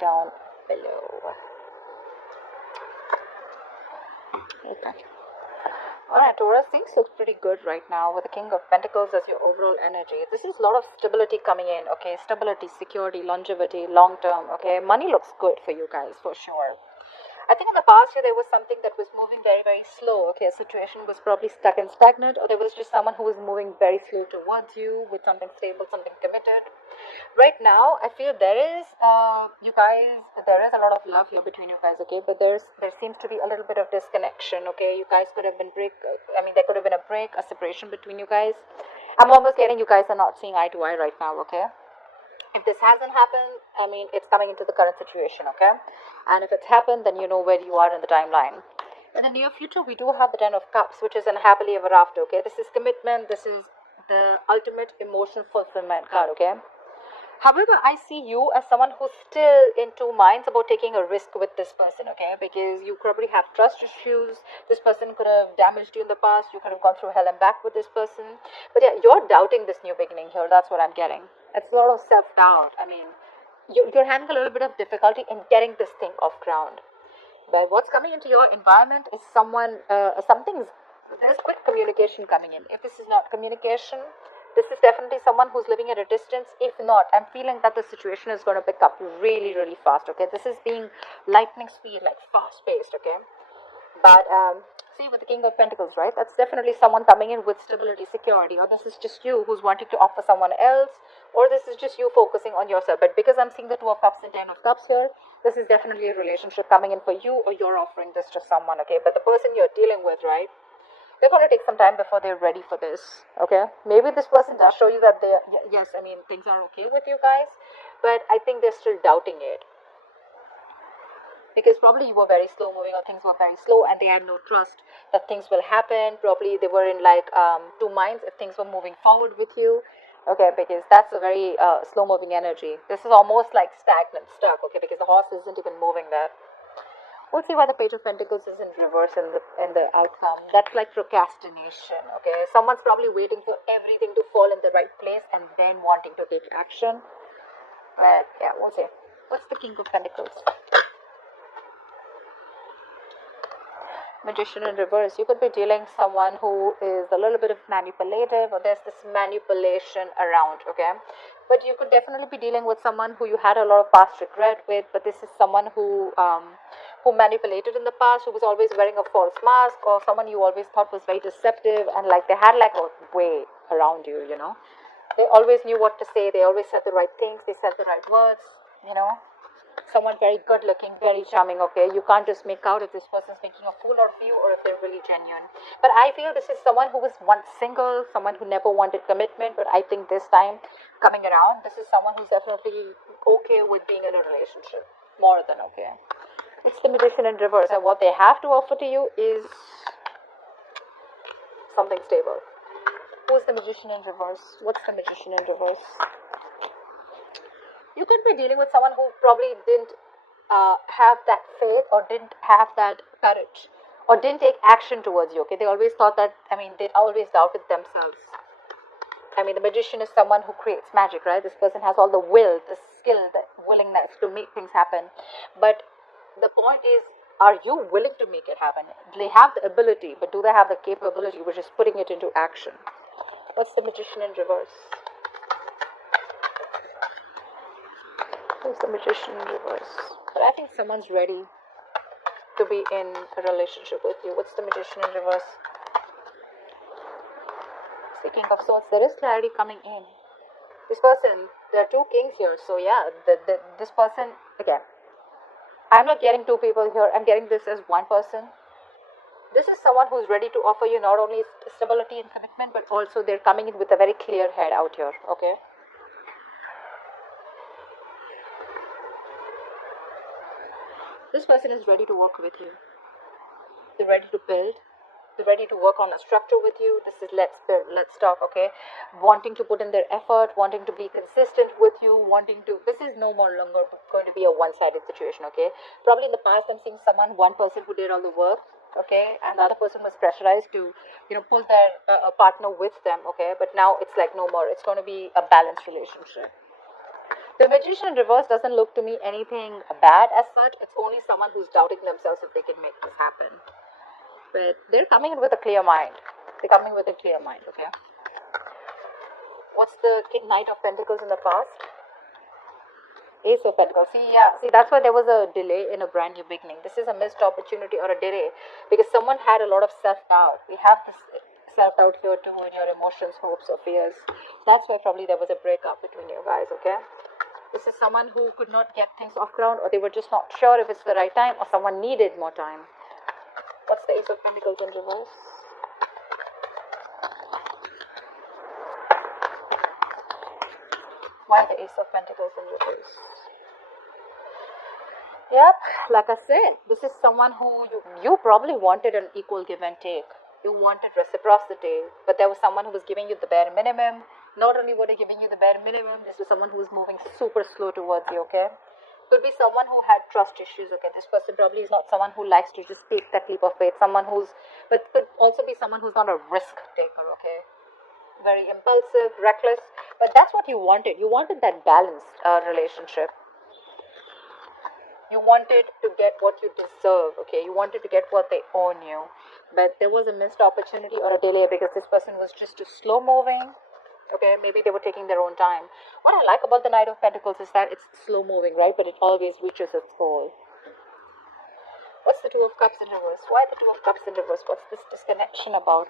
down below. Okay. Alright, Taurus, things look pretty good right now with the King of Pentacles as your overall energy. This is a lot of stability coming in, okay? Stability, security, longevity, long term, okay? Money looks good for you guys, for sure. I think in the past year there was something that was moving very, very slow. Okay, a situation was probably stuck and stagnant, or there was just someone who was moving very slow towards you with something stable, something committed. Right now, I feel there is, you guys, there is a lot of love here between you guys. Okay, but there seems to be a little bit of disconnection. Okay, you guys could have been there could have been a break, a separation between you guys. I'm almost getting you guys are not seeing eye to eye right now. Okay. If this hasn't happened, I mean, it's coming into the current situation, okay? And if it's happened, then you know where you are in the timeline. In the near future, we do have the Ten of Cups, which is an happily ever after, okay? This is commitment. This is the ultimate emotional fulfillment card, okay? However, I see you as someone who's still in two minds about taking a risk with this person, okay? Because you probably have trust issues. This person could have damaged you in the past. You could have gone through hell and back with this person. But yeah, you're doubting this new beginning here. That's what I'm getting. It's a lot of self-doubt. I mean, you're having a little bit of difficulty in getting this thing off ground. But what's coming into your environment is there's quick communication coming in. If this is not communication, this is definitely someone who's living at a distance. If not, I'm feeling that the situation is going to pick up really, really fast, okay? This is being lightning speed, like fast-paced, okay? But, see, with the King of Pentacles, right? That's definitely someone coming in with stability, security, or this is just you who's wanting to offer someone else, or this is just you focusing on yourself. But because I'm seeing the Two of Cups and Ten of Cups here, this is definitely a relationship coming in for you, or you're offering this to someone, okay? But the person you're dealing with, right? They're going to take some time before they're ready for this, okay? Maybe this person does show you that yes, I mean, things are okay with you guys, but I think they're still doubting it. Because probably you were very slow moving, or things were very slow, and they had no trust that things will happen. Probably they were in like two minds if things were moving forward with you, okay? Because that's a very slow moving energy. This is almost like stagnant, stuck, okay? Because the horse isn't even moving there. We'll see why the Page of Pentacles is in reverse in the outcome. That's like procrastination, okay? Someone's probably waiting for everything to fall in the right place and then wanting to take action. But yeah, we'll see. What's the King of Pentacles? Magician in reverse. You could be dealing someone who is a little bit of manipulative, or there's this manipulation around, okay? But you could definitely be dealing with someone who you had a lot of past regret with, but this is someone who manipulated in the past, who was always wearing a false mask, or someone you always thought was very deceptive, and like they had like a way around you, you know? They always knew what to say, they always said the right things, they said the right words, you know? Someone very good looking, very charming, okay? You can't just make out if this person's making a fool out of you or if they're really genuine. But I feel this is someone who was once single, someone who never wanted commitment, but I think this time coming around, this is someone who's definitely okay with being in a relationship. More than okay. It's the Magician in reverse, and what they have to offer to you is something stable. Who's the Magician in reverse? What's the Magician in reverse? You could be dealing with someone who probably didn't have that faith, or didn't have that courage, or didn't take action towards you, okay? They always thought that, they always doubted themselves. The Magician is someone who creates magic, right? This person has all the will, the skill, the willingness to make things happen. But the point is, are you willing to make it happen? They have the ability, but do they have the capability, which is putting it into action? What's the Magician in reverse? Who's the Magician in reverse? But I think someone's ready to be in a relationship with you. What's the Magician in reverse? It's the King of Swords. There is clarity coming in. This person, there are two kings here. So yeah, this person, again, I'm not getting two people here. I'm getting this as one person. This is someone who's ready to offer you not only stability and commitment, but also they're coming in with a very clear head out here, okay? This person is ready to work with you. They're ready to build. They're ready to work on a structure with you. This is let's build, let's talk, okay? Wanting to put in their effort, wanting to be consistent with you, this is no more longer going to be a one-sided situation, okay? Probably in the past, I'm seeing one person who did all the work, okay? And the other person was pressurized to, pull their partner with them, okay? But now it's like no more. It's going to be a balanced relationship. The Magician in reverse doesn't look to me anything bad as such. It's only someone who's doubting themselves if they can make this happen. But they're coming in with a clear mind. They're coming with a clear mind, okay? What's the Knight of Pentacles in the past? Ace of Pentacles. See, that's why there was a delay in a brand new beginning. This is a missed opportunity or a delay because someone had a lot of self-doubt. We have this self-doubt here too in your emotions, hopes, or fears. That's why probably there was a breakup between you guys, okay? This is someone who could not get things off ground, or they were just not sure if it's the right time, or someone needed more time. What's the Ace of Pentacles in reverse? Why the Ace of Pentacles in reverse? Yep, like I said, this is someone who you probably wanted an equal give and take. You wanted reciprocity, but there was someone who was giving you the bare minimum. Not only were they giving you the bare minimum, this was someone who was moving super slow towards you, okay? Could be someone who had trust issues, okay? This person probably is not someone who likes to just take that leap of faith. But could also be someone who's not a risk taker, okay? Very impulsive, reckless, but that's what you wanted. You wanted that balanced relationship. You wanted to get what you deserve, okay? You wanted to get what they own you, but there was a missed opportunity or a delay because this person was just too slow moving, okay? Maybe they were taking their own time. What I like about the Knight of Pentacles is that it's slow moving, right? But it always reaches its goal. What's the Two of Cups in reverse? Why the Two of Cups in reverse? What's this disconnection about?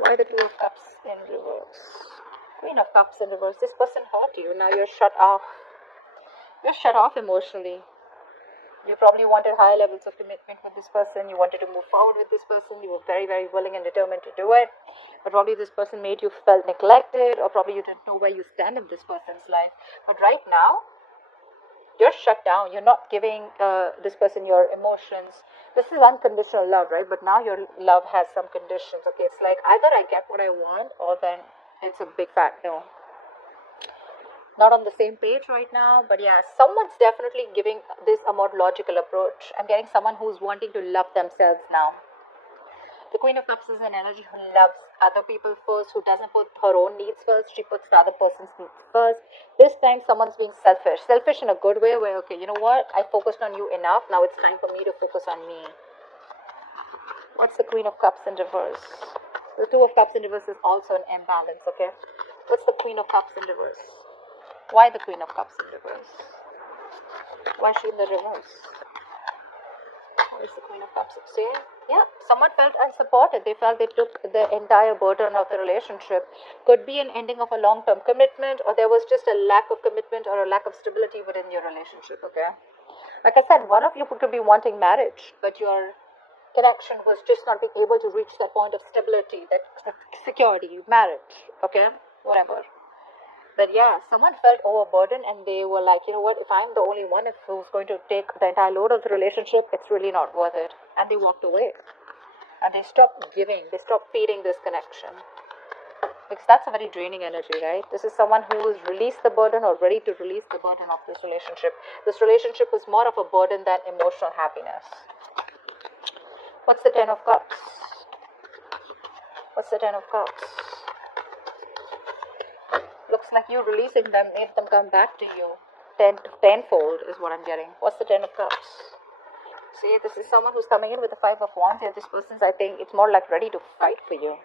Why the Two of Cups in reverse? Queen of Cups in reverse. This person hurt you. Now you're shut off. You're shut off emotionally. You probably wanted higher levels of commitment with this person. You wanted to move forward with this person. You were very, very willing and determined to do it. But probably this person made you feel neglected, or probably you didn't know where you stand in this person's life. But right now, you're shut down. You're not giving this person your emotions. This is unconditional love, right? But now your love has some conditions, okay? It's like either I get what I want, or then it's a big fat no. Not on the same page right now, but yeah, someone's definitely giving this a more logical approach. I'm getting someone who's wanting to love themselves now. The Queen of Cups is an energy who loves other people first, who doesn't put her own needs first. She puts the other person's needs first. This time someone's being selfish. Selfish in a good way where, okay, you know what? I focused on you enough. Now it's time for me to focus on me. What's the Queen of Cups in reverse? The Two of Cups in reverse is also an imbalance, okay? What's the Queen of Cups in reverse? Why the Queen of Cups in reverse? Why is she in the reverse? Why is the Queen of Cups? See? Yeah, someone felt unsupported. They felt they took the entire burden of the relationship. Could be an ending of a long-term commitment, or there was just a lack of commitment or a lack of stability within your relationship, okay? Like I said, one of you could be wanting marriage, but your connection was just not being able to reach that point of stability, that security, marriage, okay? Whatever. But yeah, someone felt overburdened and they were like, you know what, if I'm the only one who's going to take the entire load of the relationship, it's really not worth it. And they walked away. And they stopped giving, they stopped feeding this connection. Because that's a very draining energy, right? This is someone who has released the burden or ready to release the burden of this relationship. This relationship was more of a burden than emotional happiness. What's the Ten of Cups? What's the Ten of Cups? Looks like you releasing them made them come back to you. Tenfold is what I'm getting. What's the Ten of Cups? See, this is someone who's coming in with the Five of Wands. Here, this person's, I think, it's more like ready to fight for you.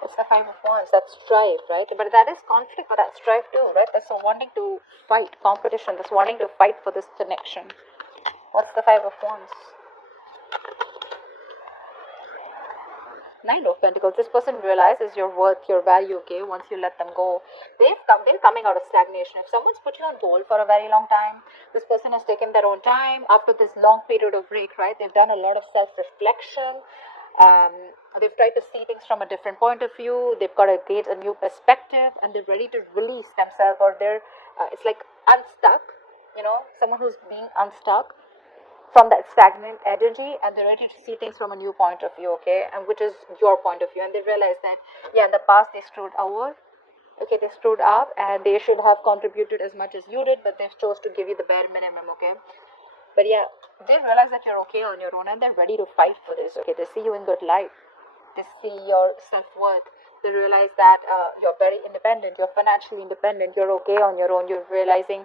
What's the Five of Wands? That's strife, right? But that is conflict, but that's strife too, right? That's wanting to fight, competition. That's wanting to fight for this connection. What's the Five of Wands? Nine of Pentacles. This person realizes your worth, your value, okay, once you let them go. They're coming out of stagnation. If someone's put you on hold for a very long time, this person has taken their own time after this long period of break, right? They've done a lot of self-reflection. They've tried to see things from a different point of view. They've got to gain a new perspective, and they're ready to release themselves, or they're, it's like unstuck, you know, someone who's being unstuck from that stagnant energy, and they're ready to see things from a new point of view, okay, and which is your point of view. And they realize that, yeah, in the past they screwed over, okay, they screwed up, and they should have contributed as much as you did, but they chose to give you the bare minimum, okay. But yeah, they realize that you're okay on your own, and they're ready to fight for this, okay. They see you in good light. They see your self-worth. They realize that you're very independent, you're financially independent, you're okay on your own. You're realizing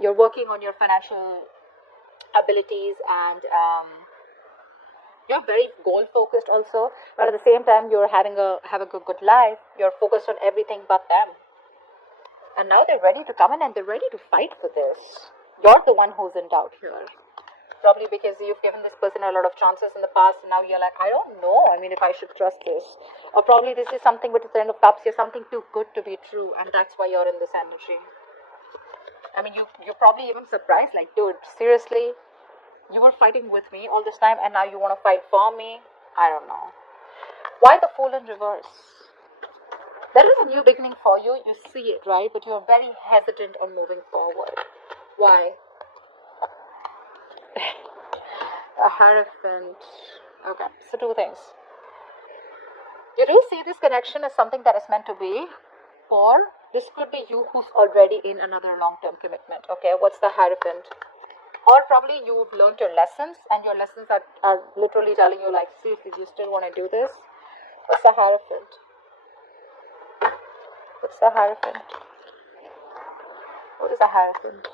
you're working on your financial abilities, and you're very goal focused also, but at the same time you're having a good life. You're focused on everything but them, and now they're ready to come in and they're ready to fight for this. You're the one who's in doubt here, probably because you've given this person a lot of chances in the past, and now you're like, I don't know, I mean, if I should trust this. Or probably this is something with the Ten of Cups, you're something too good to be true, and that's why you're in this energy. I mean, you're probably even surprised, like, dude, seriously, you were fighting with me all this time and now you want to fight for me? I don't know. Why the Fool in reverse? There is a new beginning for you, you see it, right? But you're very hesitant on moving forward. Why? A Hierophant. Okay, so two things. You do see this connection as something that is meant to be, or this could be you who's already in another long-term commitment. Okay, what's the Hierophant? Or probably you've learned your lessons, and your lessons are literally telling you, like, seriously, do you still want to do this? What's the Hierophant? What's the Hierophant? What is the Hierophant?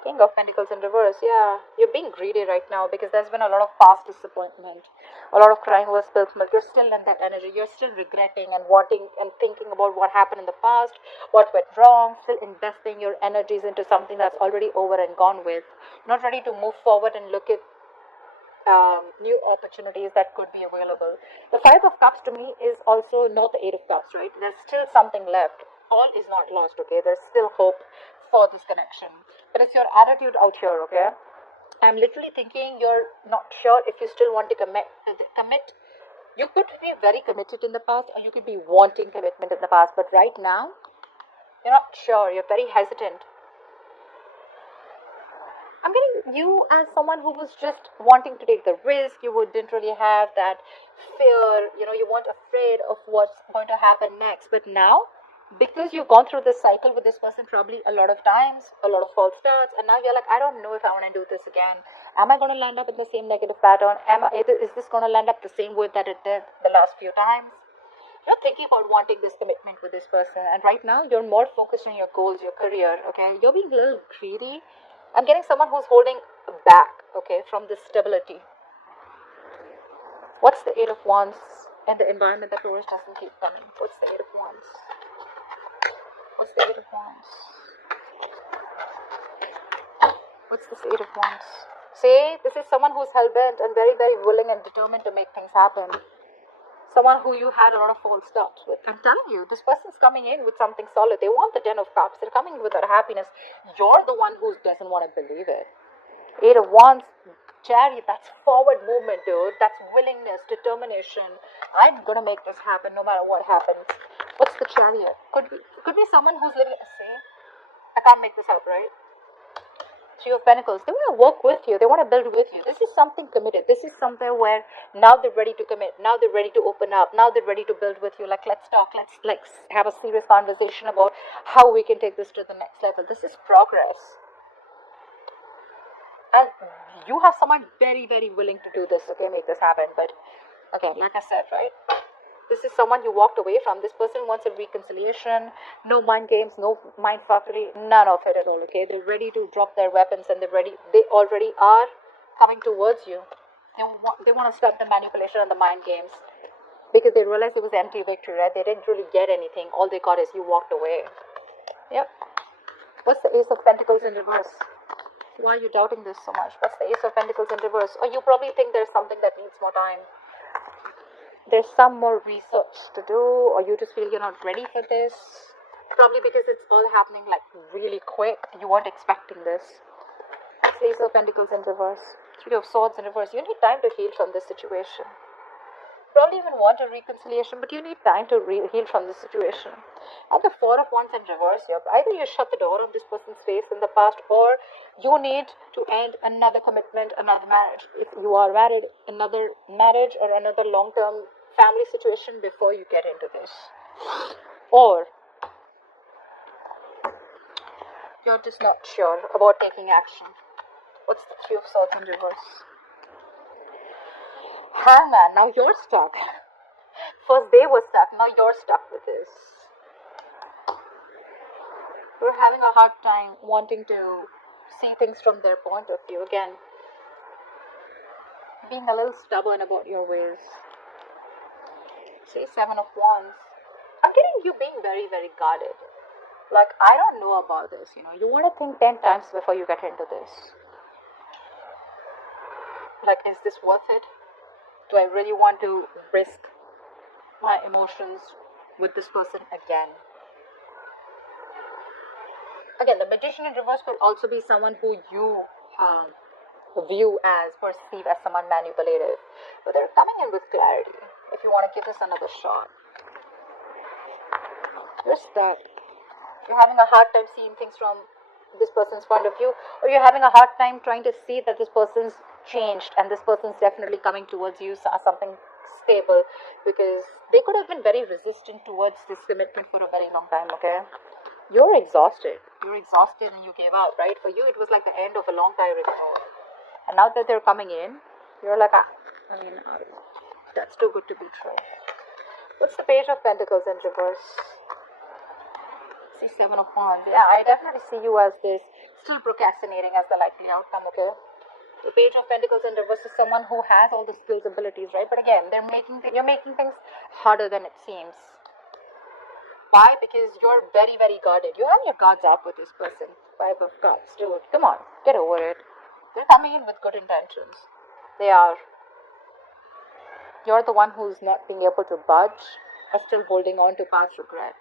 King of Pentacles in reverse. Yeah, you're being greedy right now because there's been a lot of past disappointment, a lot of crying over spilled milk. You're still in that energy. You're still regretting and wanting and thinking about what happened in the past, what went wrong, still investing your energies into something that's already over and gone with. Not ready to move forward and look at new opportunities that could be available. The Five of Cups to me is also not the Eight of Cups, right? There's still something left. All is not lost, okay? There's still hope for this connection. But it's your attitude out here, okay? I'm literally thinking you're not sure if you still want to commit. You could be very committed in the past, or you could be wanting commitment in the past, but right now, you're not sure. You're very hesitant. I'm getting you as someone who was just wanting to take the risk. You didn't really have that fear. You weren't afraid of what's going to happen next. But now, because you've gone through this cycle with this person probably a lot of times, a lot of false starts, and now you're like, I don't know if I want to do this again. Am I going to land up in the same negative pattern? Is this going to land up the same way that it did the last few times? You're thinking about wanting this commitment with this person, and right now you're more focused on your goals, your career, okay? You're being a little greedy. I'm getting someone who's holding back, okay, from this stability. What's the Eight of Wands in the environment that Taurus doesn't keep coming? What's the Eight of Wands? What's the Eight of Wands? What's this Eight of Wands? See, this is someone who's hell-bent and very, very willing and determined to make things happen. Someone who you had a lot of false starts with. I'm telling you, this person's coming in with something solid. They want the Ten of Cups. They're coming in with their happiness. You're the one who doesn't want to believe it. Eight of Wands, Chariot, that's forward movement, dude. That's willingness, determination. I'm gonna make this happen no matter what happens. What's the Chariot? Could be someone who's living. See, I can't make this up, right? Three of Pentacles. They want to work with you. They want to build with you. This is something committed. This is somewhere where now they're ready to commit. Now they're ready to open up. Now they're ready to build with you. Like, let's talk. Let's have a serious conversation about how we can take this to the next level. This is progress. And you have someone very, very willing to do this, okay, make this happen. But, okay, like I said, right, this is someone you walked away from. This person wants a reconciliation, no mind games, no mind fuckery, none of it at all, okay? They're ready to drop their weapons, and they already are coming towards you. They want to stop the manipulation and the mind games because they realized it was empty victory, right? They didn't really get anything. All they got is you walked away. Yep. What's the Ace of Pentacles in reverse? Why are you doubting this so much? What's the Ace of Pentacles in reverse? Or you probably think there's something that needs more time. There's some more research to do, or you just feel you're not ready for this. Probably because it's all happening like really quick. You weren't expecting this. Ace of Pentacles in reverse. Three of Swords in reverse. You need time to heal from this situation. Probably even want a reconciliation, but you need time to heal from this situation. And the Four of Wands in reverse here. Either you shut the door on this person's face in the past, or you need to end another commitment, another marriage. If you are married, another marriage or another long-term family situation before you get into this. Or you're just not sure about taking action. What's the Three of Swords in reverse? Hangman, now you're stuck. first they were stuck, now you're stuck with this. You're having a hard time wanting to see things from their point of view. Again, being a little stubborn about your ways. See, 7 of Wands. I'm getting you being very, very guarded. Like, I don't know about this, You want to think 10 times before you get into this. Like, is this worth it? Do I really want to risk my emotions with this person again? Again, the Magician in reverse could also be someone who you perceive as someone manipulative. But they're coming in with clarity. If you want to give this another shot. You're stuck. You're having a hard time seeing things from this person's point of view. Or you're having a hard time trying to see that this person's changed. And this person's definitely coming towards you as something stable. Because they could have been very resistant towards this commitment for a very long time, okay? You're exhausted. You're exhausted and you gave up, right? For you, it was like the end of a long tiring road. And now that they're coming in, you're like, that's too good to be true. What's the Page of Pentacles in reverse? See, 7 of Wands. Yeah, I definitely see you as this, still procrastinating as the likely outcome, okay? The Page of Pentacles in reverse is someone who has all the skills, abilities, right? But again, you're making things harder than it seems. Why? Because you're very, very guarded. You have your guards up with this person. 5 of Cups, dude. Come on, get over it. They're coming in with good intentions. They are. You're the one who's not being able to budge or still holding on to past regret.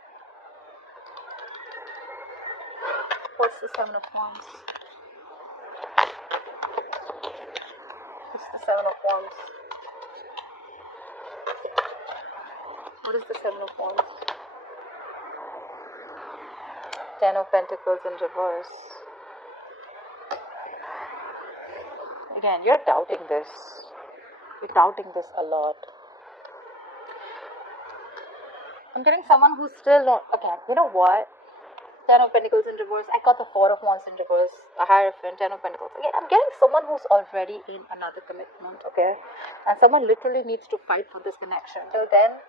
What's the 7 of Wands? What's the 7 of Wands? What is the 7 of Wands? 10 of Pentacles in reverse. Again, you're doubting this. You're doubting this a lot. I'm getting someone who's still not... Okay, you know what? 10 of Pentacles in reverse. I got the 4 of Wands in reverse. A Hierophant, 10 of Pentacles. Again, I'm getting someone who's already in another commitment, okay? And someone literally needs to fight for this connection. Till then,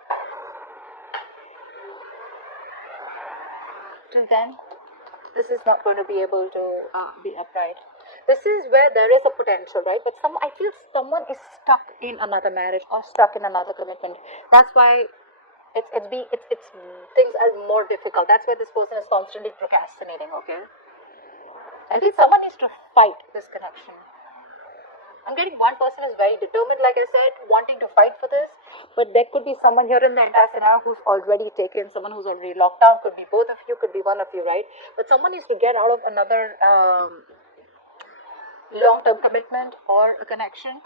this is not going to be able to be upright. This is where there is a potential, right? But I feel someone is stuck in another marriage or stuck in another commitment. That's why it's things are more difficult. That's why this person is constantly procrastinating, okay? I think someone needs to fight this connection. I'm getting one person is very determined, like I said, wanting to fight for this. But there could be someone here in the entire scenario who's already taken, someone who's already locked down. Could be both of you, could be one of you, right? But someone needs to get out of another long-term commitment or a connection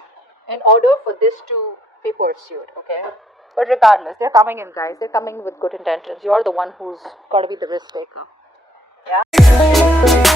in order for this to be pursued, okay? But regardless, they're coming in, guys. They're coming with good intentions. You're the one who's got to be the risk taker. Yeah?